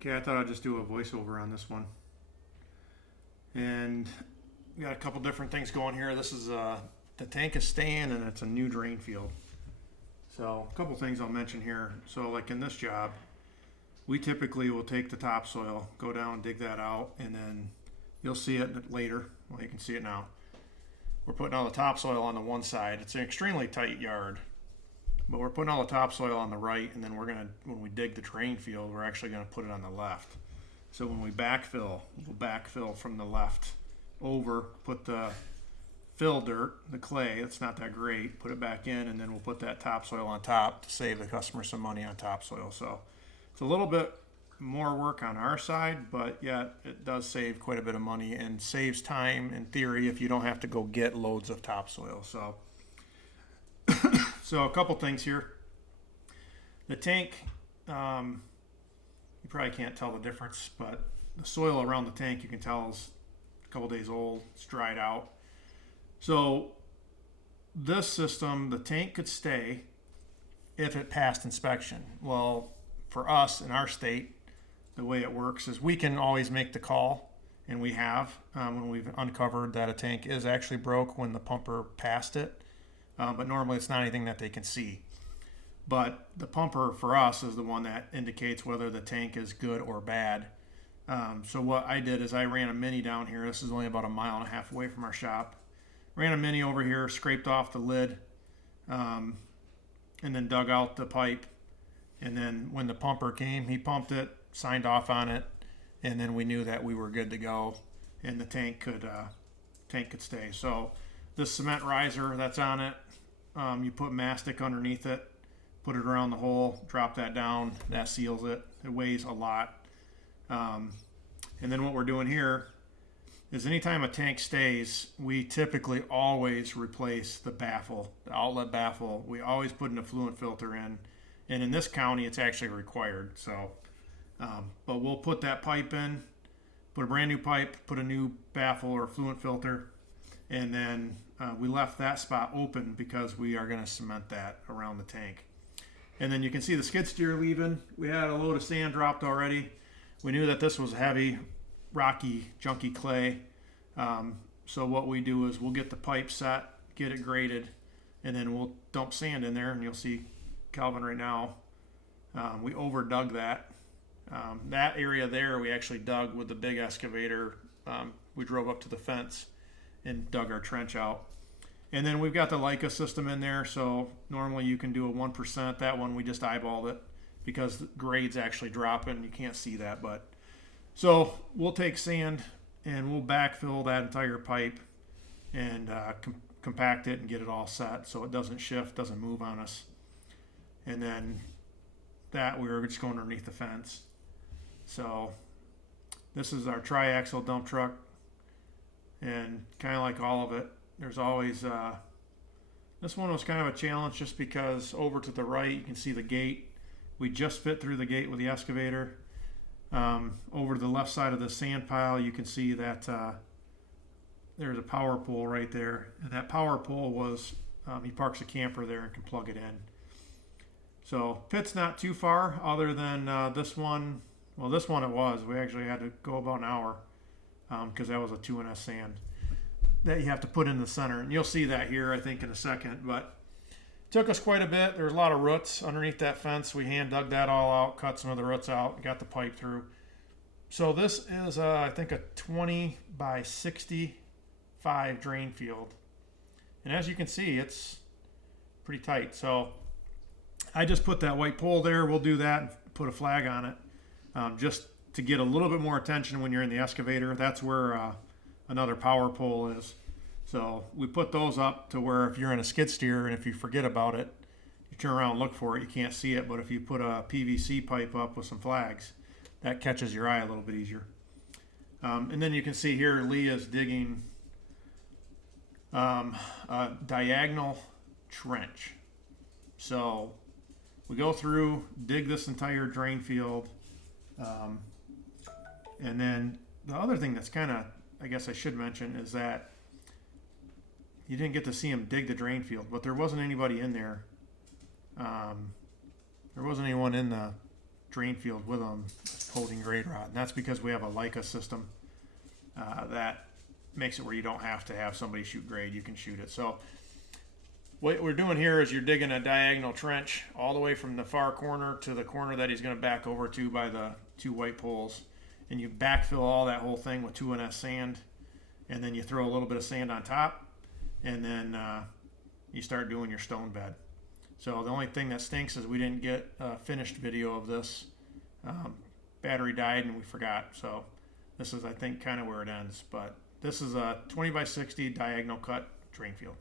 Okay, I thought I'd just do a voiceover on this one. And we got a couple different things going here. This is the tank is staying and it's a new drain field. So a couple things I'll mention here. So like in this job, we typically will take the topsoil, go down, dig that out, and then you'll see it later. Well, you can see it now. We're putting all the topsoil on the one side. It's an extremely tight yard, but we're putting all the topsoil on the right, and then when we dig the drain field, we're actually gonna put it on the left. So when we backfill, we'll backfill from the left over, put the fill dirt, the clay, it's not that great, put it back in, and then we'll put that topsoil on top to save the customer some money on topsoil. So it's a little bit more work on our side, but yet it does save quite a bit of money and saves time in theory if you don't have to go get loads of topsoil. So a couple things here. The tank, you probably can't tell the difference, but the soil around the tank you can tell is a couple days old, it's dried out. So this system, the tank could stay if it passed inspection. Well, for us in our state, the way it works is we can always make the call, and we have when we've uncovered that a tank is actually broke when the pumper passed it, but normally it's not anything that they can see. But the pumper for us is the one that indicates whether the tank is good or bad. So what I did is I ran a mini down here. This is only about a mile and a half away from our shop. Ran a mini over here, scraped off the lid, and then dug out the pipe. And then when the pumper came, he pumped it, signed off on it, and then we knew that we were good to go, and the tank could stay. So this cement riser that's on it, you put mastic underneath it, put it around the hole, drop that down, that seals it. It weighs a lot. And then what we're doing here is anytime a tank stays, we typically always replace the baffle, the outlet baffle. We always put an effluent filter in. And in this county, it's actually required. So, but we'll put that pipe in, put a brand new pipe, put a new baffle or effluent filter, and then we left that spot open because we are going to cement that around the tank. And then you can see the skid steer leaving. We had a load of sand dropped already. We knew that this was heavy, rocky, junky clay. So what we do is we'll get the pipe set, get it graded, and then we'll dump sand in there, and you'll see Calvin right now. We over dug that. That area there we actually dug with the big excavator. We drove up to the fence and dug our trench out. And then we've got the Leica system in there, so normally you can do a 1%. That one we just eyeballed it because the grade's actually dropping. You can't see that, but so we'll take sand and we'll backfill that entire pipe and compact it and get it all set so it doesn't shift, doesn't move on us. And then that we were just going underneath the fence. So this is our tri-axle dump truck, and kind of like all of it, there's always this one was kind of a challenge just because over to the right you can see the gate. We just fit through the gate with the excavator. Over to the left side of the sand pile you can see that there's a power pole right there, and that power pole was he parks a camper there and can plug it in. So pit's not too far other than this one. Well, this one it was. We actually had to go about an hour because that was a 2NS sand that you have to put in the center. And you'll see that here, I think, in a second. But it took us quite a bit. There was a lot of roots underneath that fence. We hand dug that all out, cut some of the roots out, got the pipe through. So this is, I think, a 20 by 65 drain field. And as you can see, it's pretty tight. So I just put that white pole there. We'll do that and put a flag on it just to get a little bit more attention when you're in the excavator. That's where another power pole is. So we put those up to where if you're in a skid steer and if you forget about it, you turn around and look for it, you can't see it. But if you put a PVC pipe up with some flags, that catches your eye a little bit easier. And then you can see here Lee is digging a diagonal trench. So we go through, dig this entire drain field, and then the other thing that's kind of, I guess I should mention, is that you didn't get to see him dig the drain field, but there wasn't anybody in there. There wasn't anyone in the drain field with him. Let's floating grade rod. And that's because we have a Leica system that makes it where you don't have to have somebody shoot grade. You can shoot it. So what we're doing here is you're digging a diagonal trench all the way from the far corner to the corner that he's going to back over to by the 2 white poles. And you backfill all that whole thing with 2NS sand. And then you throw a little bit of sand on top. And then you start doing your stone bed. So the only thing that stinks is we didn't get a finished video of this. Battery died and we forgot. So this is, I think, kind of where it ends. But this is a 20 by 60 diagonal cut drain field.